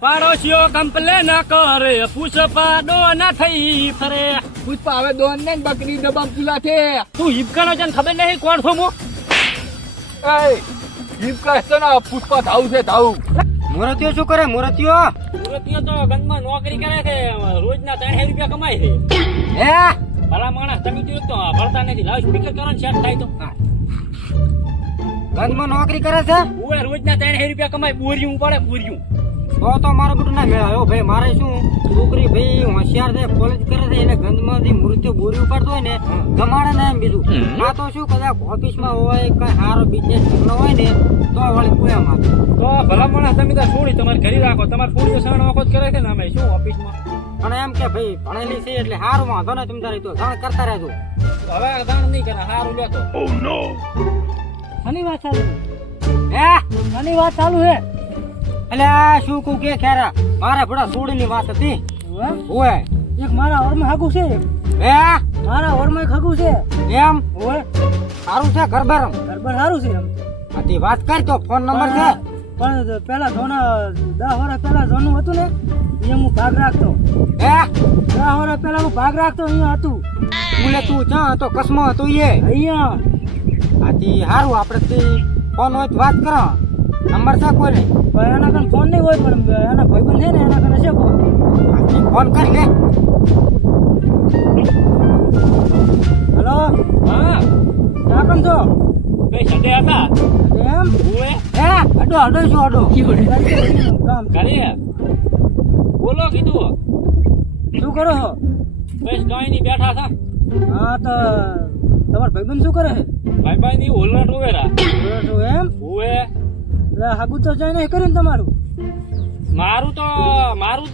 પાડોશીઓ complain કરે Pushpa Don થઈ ફરે. પુષ્પા હવે દોન ને બકરી દબામ પુલા છે. તું હિબકાનો છે ને ખબર નહીં કોણ છું હું? એ જીપ કહે ને પુષ્પા ધાવ છે ધાવ. મુરતીઓ શું કરે મુરતીઓ? સુરતીઓ તો ગંદમાં નોકરી કરે છે, રોજના 3,000 રૂપિયા કમાય છે. હે ભલા માણસ તમે જોયું તો ભરતા નથી. લાવ સ્પીકર કરો ને સેટ થાય તો. ગંધમાં નોકરી કરે છે ઓય રોજના 3,000 રૂપિયા કમાય. બોરિયું પડે બોરિયું. તો મારો બધું ના મેળાયો ભાઈ. મારે શું છોકરી ભાઈ હોશિયાર છે, કોલેજ કરે છે, એને ગંધમાંથી મૂર્તિઓ બોરી ઉપાડતો હોય ને ગમાડે ને એમ બીજું. આ તો શું કદાચ ઓફિસમાં હોય કઈ સારો બિઝનેસ કરનો હોય ને તો વળી પોયામાં તો ભલા માણસ તમે તો છોડી તમારે ઘરે રાખો. તમારે છોડીઓ સણ વખત કરે છે ને અમે શું ઓફિસમાં. પણ એમ કે ભાઈ ભણેલી છે એટલે સારું વાંધો ને તમે તારી તો જાણ કરતા રહેજો. હવે દાણ નહીં કરે સારું લેતો. આની વાત ચાલુ હે આની વાત ચાલુ હે. એટલે આ શું કહું કે ખેરા મારે ભડા સોડીની વાત હતી. ઓય એક મારા ઓરમાં હાગું છે. હે મારા ઓરમાં હાગું છે. એમ ઓય સારું છે ઘરબર ગરબર સારું છે એમ. આથી વાત કર તો ફોન નંબર છે. પણ પેલા જોના 10 વર્ષ પેલા જોનું હતું ને એ હું ભાગ રાખતો. હે 10 વર્ષ પેલા હું ભાગ રાખતો અહીંયા હતું. બોલે તું જા તો કસમો હતો એ અહીંયા આથી સારું આપણે ફોન હોય તો વાત કરો. નંબર છે કોઈ નહીં પણ એના કન ફોન નહીં હોય પણ એના ભાઈબંધ છે ને એના કન છે ફોન. આથી ફોન કરી લે. હેલો હા કાકન છો કઈ સડે હતા એમ ઓએ હે અડો અડો શું અડો કામ કરે બોલો કીધું શું કરો છો? બસ કઈ નહીં બેઠા હતા. હા તો તમાર ભાઈબંધ શું કરે છે? ભાઈબંધ ની ઓલના ટોવેરા એમ ઓએ એટલે હાગુ તો જઈ નહીં કર્યું ને તમારું? મારું જ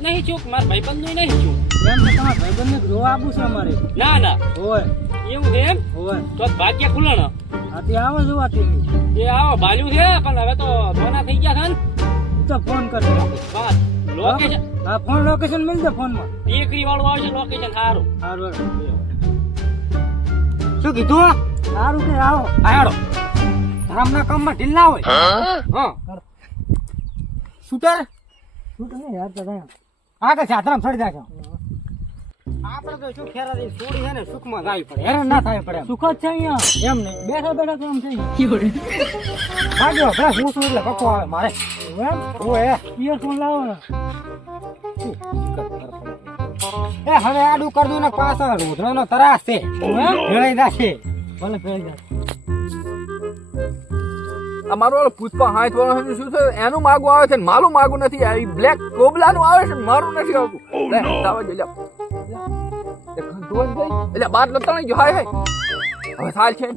નહીં છું, મારા ભાઈબંધ નું નહીં છું. એમ તો તમારા ભાઈબંધ ને જોવા આપવું છે અમારે. ના ના ઓય એવું છે એમ ઓય તો ભાગ્ય ખુલણ આથી આવો જોવા તમે એ આવો ભાલ્યું છે પણ હવે તો ધોના થઈ ગયા છે ને તો ફોન કરજો બસ લોકેશન હા ફોન લોકેશન મળી જાય ફોન માં એકરી વાળું આવશે લોકેશન સારું સારું શું કીધું? સારું કે આવો આયાડો રામના કામમાં ઢીલ ના હોય. હા શૂટર શું તમે યાર તો આગળ સાતરામ ચડી જાય. આપણે તો શું ખેરાથી છોડી છે ને સુખમાં જાય પડે, હેરાન ના થાય પડે. સુખ જ છે અહીંયા એમ નહીં બેઠા બેઠા કામ છે ભાગ્યો ભલા હું છું એટલે કકો આવે મારે. એમ ઓય ઇયરફોન લાવો ને એ હવે આડું કર દઉં ને પાછળ રૂધરાનો તરાસ છે ભેળાઈ જશે. ભલે ભેળી જાય. અમારો ઓલો પુષ્પા 60 વર્ષનું શું છે એનું માગું આવે છે ને મારું માગું નથી. આ બ્લેક કોબલાનું આવે છે ને મારું નથી આવતું. લે દાવા જો લે એ ખંડોન ગઈ એટલે બાર લતાણી જો હાય હવે સાલ છે.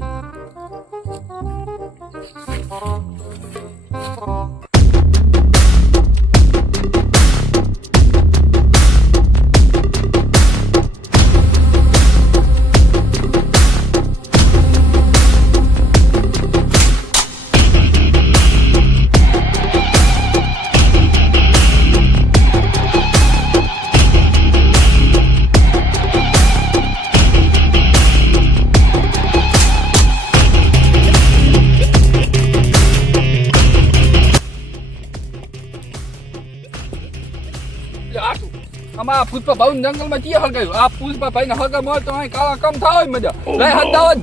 આમાં પુષ્પા ભાઈ જંગલ માં ચીયા હળગાયું. આ પુષ્પા ભાઈ ને હળગા મળે તો અહીં કાળા કમ થાય મજા લે હાથ દાવત.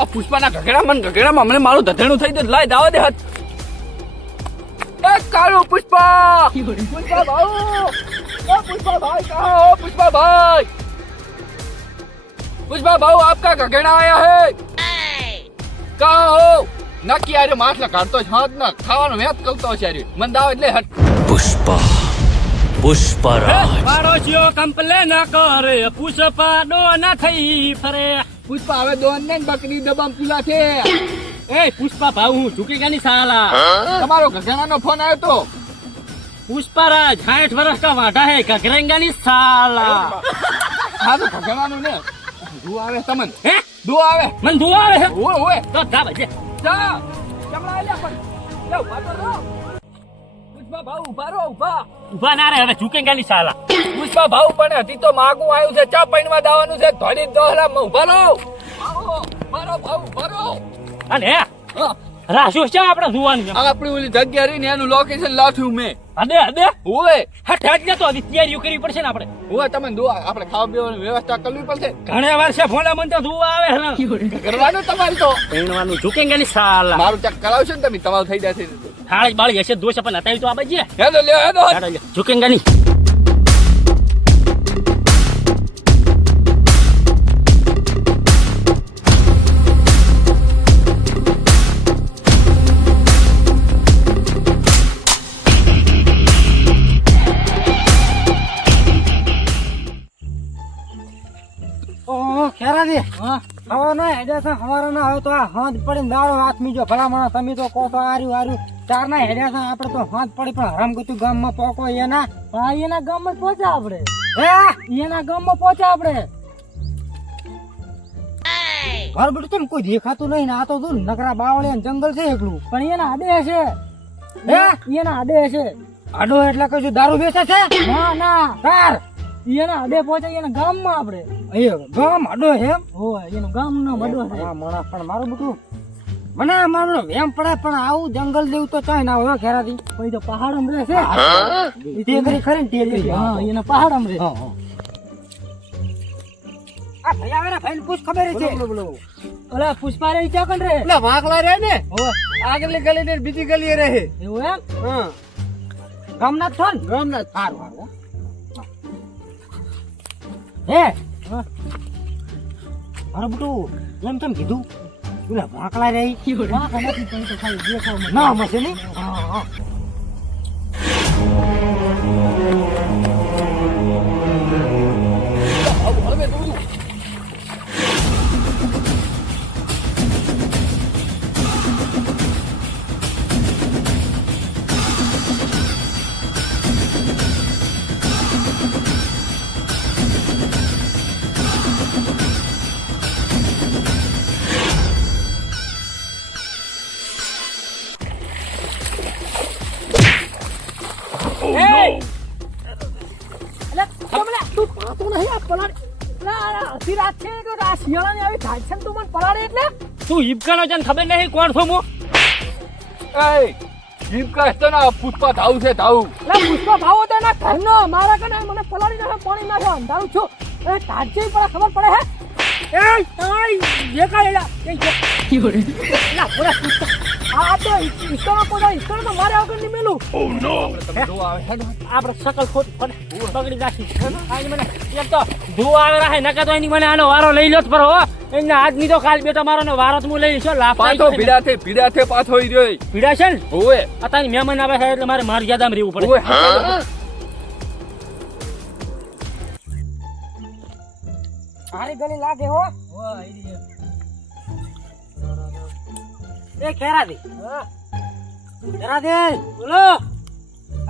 આ પુષ્પા ના ઘઘેડામાં મને મારું ધધેણું થઈ જાય લાય દાવા દે હાથ. એ કાળો પુષ્પા પુષ્પા ભાઈ ओ पुष्पा भाई कहाँ हो? पुष्पा भाई आपका घघेड़ा आया है कहाँ हो? નક્કી આરે માટલા કાઢતો જ હાથ ના ખાવાનો વેત કરતો છે આરે મંદાવ એટલે હટ. પુષ્પરાજ પાડોશીઓ કમ્પ્લેન કરે પુષ્પા ડોન થઈ ફરે. પુષ્પા હવે દોન ને બકરી દબામ પુલા છે. એ પુષ્પા ભાવ હું ઝુકેગા ની સાલા. તમારો ઘઘેડાનો ફોન આવ્યો તો. પુષ્પરાજ 60 વર્ષ का वाटा है घघरेंगा ની સાલા. હા તો ઘઘેડાનું ને દુ આવે તમને હે દુ આવે મન ધુ આવે હે ઓય તો જા ભાઈ જા ચમડા લે પણ લે ઉભા તો રહો. પુષ્પા ભાવ ઉભા રહો ઉભા ના રે હવે ઝુકેગા ની સાલા. પુષ્પા ભાવ પણ હતી તો માગું આવ્યું છે ચા પૈણવા દાવાનું છે ધોડી દોહલા માં ઉભા રહો. આવો મારો ભાવ ઉભા રહો. અને હા રાશો છે આપણે જોવાની આપણી ઓલી જગ્યા રહી ને એનું લોકેશન લાથ્યું મેં. અડે ઓય હટ ને તો હજી તૈયારીઓ કરવી પડશે ને આપણે ઓય તમે દો આપણે ખાવા પીવાની વ્યવસ્થા કરવી પડશે. ઘણા વાર છે ફોના મન તો જોવા આવે હે કરવાનું તમારે તો. પૈણવાનું ઝુકેંગે ની સાલા મારું ચેક કરાવશો ને તમે તમારું થઈ જશે. થાળી બાળી હશે દોષ પણ હતા તો આ બાજુ હેડો લ્યો હેડો. ઝુકેંગા ની ખેરાજી હવે ના હેડ્યા છે હવારે ના હવે તો આ હાથ પડી દાડો હાથ મીજો ભલામણ તમે તો કહો તો આર્યું ચાર ના હેડ્યા છે આપણે તો હાથ પડી પણ હરામગતું ગામમાં પોકો એના એના ગામમાં પહોંચ્યા આપણે એના ગામમાં પહોંચ્યા આપણે ઘર બધું કેમ કોઈ દેખાતું નહીં ને આ તો જો નકરા બાવળે જંગલ છે એકલું પણ એના આડે હશે એના આડે હશે આડો એટલે કશું દારૂ બેસે છે ના તાર એના આડે પહોંચાય એના ગામમાં આપણે ગામ આડો એમ હોય એનો ગામ નો આડો છે માણસ પણ મારું બધું મને મારો વેમ પડે પણ આવું જંગલ જેવું તો ચાય ના હોય ખેરાથી પછી તો પહાડમાં રહે છે ટેકરી ખરી ને ટેકરી એના પહાડમાં રહે આ ભાઈ આવે ને ભાઈ પૂછ ખબર છે ઓલા પુષ્પા રે ક્યાં કન રે ઓલા વાકલા રે ને આગળની ગલી ને બીજી ગલી રહે એવું એમ ગામનાથ થોન ગામનાથ સારું હે મારો બટુ એમ કેમ કીધું ઓલા વાકલા રે વાકલા નથી પણ તો ખાલી દેખાવ ના મસે ને તું હિબકાનો છે ને ખબર નહીં કોણ છો હું જીપકા છે ને પુષ્પા ધાવ છે ધાવ. પુષ્પા ભાવો તો એના ઘરનો મારા કને મને પલાળી નાખે પાણી નાખે અંધારું છું એ તાજી પડે ખબર પડે હે એ તાઈ દેખાડેલા એ ના પૂરા આ તો ઇસ્તોનો પોડા ઇસ્તોનો તો મારે આગળ ની મેલું ઓ નો તમે દો આવે હેડો. આપણે શકલ ખોટ બગડી નાખી આની મને એક તો ધુવા આવે રહે નકા તો એની મને આનો વારો લઈ લો પર હો એના આજની તો કાલ બેટા મારો ને વારો હું લઈ છો લાફ પાછો ભીડા છે પાછો ઈ રહ્યો ભીડા છે ને ઓય અત્યારે મહેમાન આવે છે એટલે મારે મર્યાદામાં રહેવું પડે ઓય મારી ગલી લાગે હો એ ખેરાદી બોલો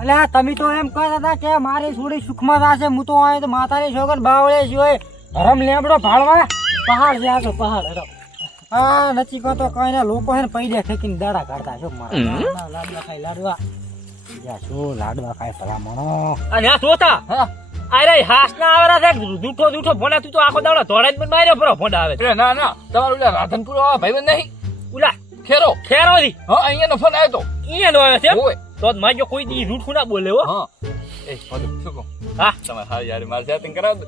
અલે તમે તો એમ કહેતા હતા કે મારી થોડી સુખમાં થશે હું તો આયો તો માતાની છોકર બાવળે જોઈ હરમ લેબડો ભાળવા પહાડ છે આ તો પહાડ હેડો હા નથી કહતો કઈ ના લોકો હે ને પૈડે ફેંકીને દાડા કાઢતા છો મારા લાડવા ખાઈ લાડવા શું લાડવા ખાય ભલામણો અને આ જોતા અરે હાસ ના આવરા છે જૂઠો ભોંડા તું તો આખો દાડો ધોળા જ માર્યો પરો ભોંડા આવે ના તમારું ઓલા રાધનપુર ભાઈબંધ નહીં ઉલા ખેરો દી હા અહીંયાનો ફોન આવ્યો તો અહીંયા નો આવે છે ઓય તો માજો કોઈ દી રૂઠું ના બોલે હો હા એ શું કહો હા તમે હા યાર મારે સેટિંગ કરાવ દો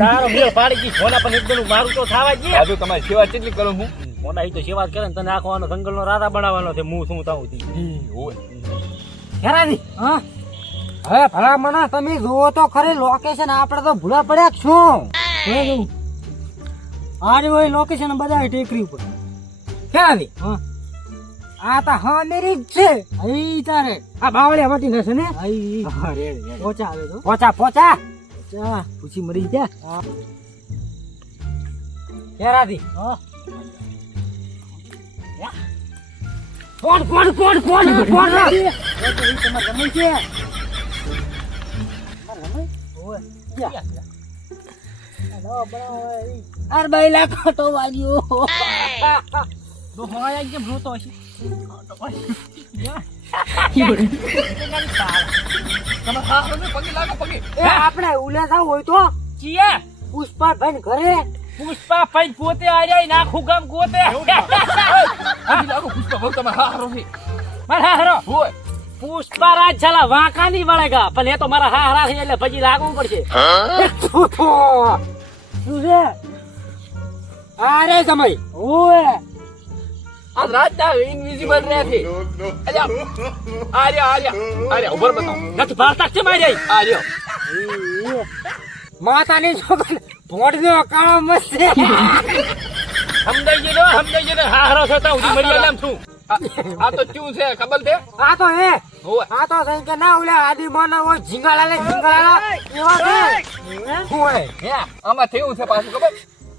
તારો મેળ પાડી દી ભોંડા પણ એકદમ મારું તો થાવા જ આજુ તમારી સેવા કેટલી કરું હું ભોંડા ઈ તો સેવા જ કરે ને તને આખો જંગલ નો રાજા બનાવવાનો છે હું શું થાઉં ઓય ખેરાજી હા હવે ભલામણા તમે જુઓ તો ખરી લોકેશન આપણે તો ભૂલા પડ્યા છું આરે હોય લોકેશન બધા ટેકરી ઉપર ખેરાજી હા આ તો હા મેરી જ છે અહીં તારે આ બાવળે વટી જશે ને પોચા આવે તો પોચા પૂછી મરી ગયા ખેરાજી હા કોણ અરે 2 લાખ તો વાગ્યો તો હોય કેમ રોતો હશે આપણે ઉલે જાવ હોય તો ચીએ પુષ્પા ભાઈ ઘરે પુષ્પા પૈ પોતે આર્યા નાખું ગામ ગોતે આ લાગો પુષ્પા ભાવ તમે હારો છે મારા હારો હોય પુષ્પા રાજ છલા વાંકા નહીં વળેગા પણ એ તો મારા હારા છે એટલે પછી લાગવું પડશે શું છે અરે સમય ઓય આ રાતના ઇનવિઝિબલ રહે છે અલ્યા આર્યા ઉપર બતાવો નથી ભારતા છે મારી આર્યો માતાની છોકરી ભોંડનો કાળો મસ્ત છે. સમજાઈ ગયો હારો છે તો ઉધી મરી આમ છું આ તો શું છે ખબર છે આ તો હે હોય આ તો થઈ કે ના ઓલા આદિ માનવ હોય ઝીંગાળા એવા છે હોય હે આમાં થયું છે પાછું ખબર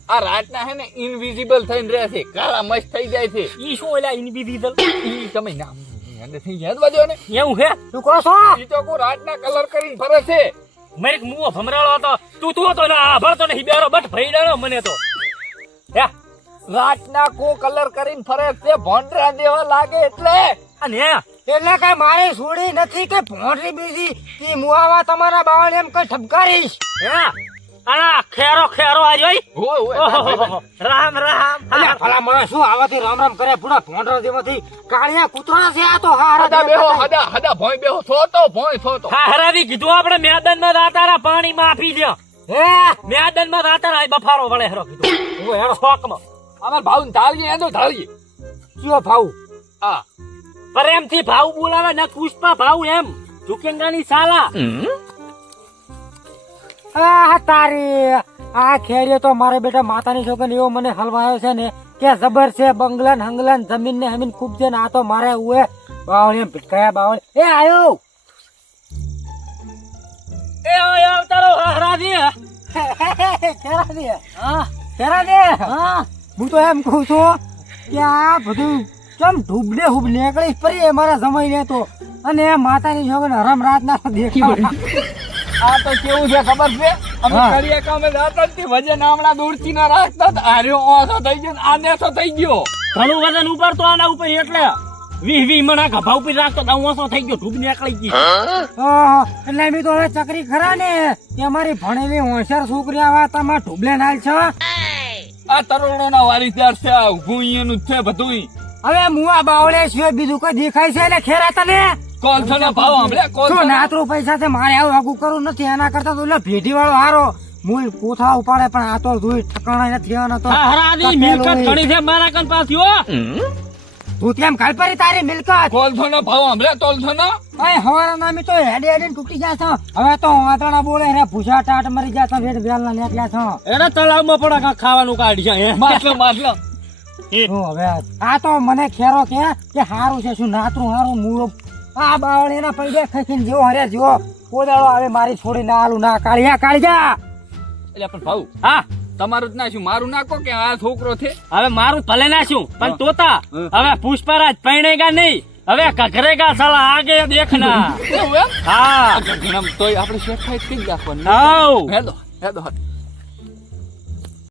આ રાતના હે ને ઇનવિઝિબલ થઈને રહે છે કાળા મસ્ત થઈ જાય છે ઈ શું ઓલા ઇનવિઝિબલ ઈ તમે નામ એને થઈ યાદ વાજો ને એવું હે તું કહો છો ઈ તો કો રાતના કલર કરીને ફરે છે મેં મુઓ ભમરાળો હતો તું હતો ને આ ભરતો નહીં બેરો બટ ભઈડાણો મને તો હે રાતના કો કલર કરીને ફરે છે ભોંડરા દેવા લાગે એટલે અને એટલે કઈ મારે છોડી નથી કે ભોંડરી બીજી કે મુઆવા તમારા બાવળ એમ કઈ ઠપકારીશ હે આના ખેરો આર્યો હોય રામ અલ્યા ભલા મને શું આવાથી રામ રામ કરે પૂરા ભોંડરા દેવાથી કાળિયા કૂતરા છે આ તો હદા બેહો હારા હદા ભોંય બેહો થોતો હા હરાવી કીધું આપણે મેદાનમાં રાતારા પાણીમાં આપી દે હે મેદાનમાં રાતારા બફારો વળે હરો કીધું હું હેડો શોકમાં અમાર ભાવ ને ધાળીએ એનો ધાળીએ કયો ભાવ આ પ્રેમથી ભાવ બોલાવે ને પુષ્પા ભાવ એમ ઝુકેંગાની સાલા આ તારી આ ખેડ્યો તો મારે બેટા માતાની છોકરી એવો મને હલવાયો છે ને કે જબર છે બંગલન હંગલન જમીન ને હમીન ખૂબ છે ને આ તો મારે ઉએ બાવળ એમ ભીટકાયા બાવળ એ આયો એ ઓય આવતારો હરાજી ખેરા દે હા ખેરા દે હા હું તો એમ કહું છું કે આ બધું કેમ ઢૂબડે હુબ નીકળી પડી મારા સમય ને તો અને માતાની છોકરી હરમ રાત ના દેખાવ આ તો કેવું છે ખબર છે અમે હા. કરીએ કામે રાતન થી વજન આમળા દૂરથી ના રાખતા તો આર્યો ઓછો થઈ ગયો ને આને તો થઈ ગયો ઘણું વજન ઉપર તો આના ઉપર એટલે 20 મણા ગભા ઉપર રાખતો તો ઓછો થઈ ગયો ઢૂબ નીકળી ગઈ એટલે એમ તો હવે ચકરી ખરા ને કે અમારી ભણેલી હોશિયાર છોકરી આવા તમારા ઢૂબલે નાલ છે આ તરોડો ના વારી ત્યાર છે આ ઊભું અહીંયાનું જ છે બધું હવે મુઆ બાવળે સિવાય બીજું કઈ દેખાય છે એટલે ખેરા તને કોલસો ના ભાવ આંભળે શું કોલસો નાતરું પૈસા છે મારે આવું આગું કરવું નથી એના કરતા તો ભેટી વાળો હારો મૂળ કોથળા ઉપાડે પણ આ તો જોઈ ઠકાણા નથી આના તો હરાજી મિલકત ઘણી છે મારા કન પાછ્યો તું તેમ કાલ પરી તારી મિલકત કોલસો ના ભાવ આંભળે તોલસો ના અહીં હવારા નામી તો હેડી હેડી તૂટી જાય છે હવે તો વાતણા બોલે ને ભૂસા ટાટ મરી જાય છે વેડ વેલ ના નીકળ્યા એને તળાવમાં પડા ખાવાનું કાઢી છે માછલો છે શું હવે આ તો મને ખેરો કે હારું છે શું નાતરું હારું મૂળો આ બાવળ એના પૈડે ખસીને જેવો હરે જેવો કોદાળો આવે મારી છોડી ના આલું ના કાળિયા એટલે પણ ભાવ હા તમારું જ ના શું મારું નાખો કે આ છોકરો છે હવે મારું ભલે નાખ્યું પણ તોતા હવે પુષ્પરાજ પૈણેગા નહીં હવે કઘરેગા સાલા આગે દેખના એવું એમ હા ઘણા તોય આપણે શેઠાઈ થઈ જ રાખવાનું આવ હેલો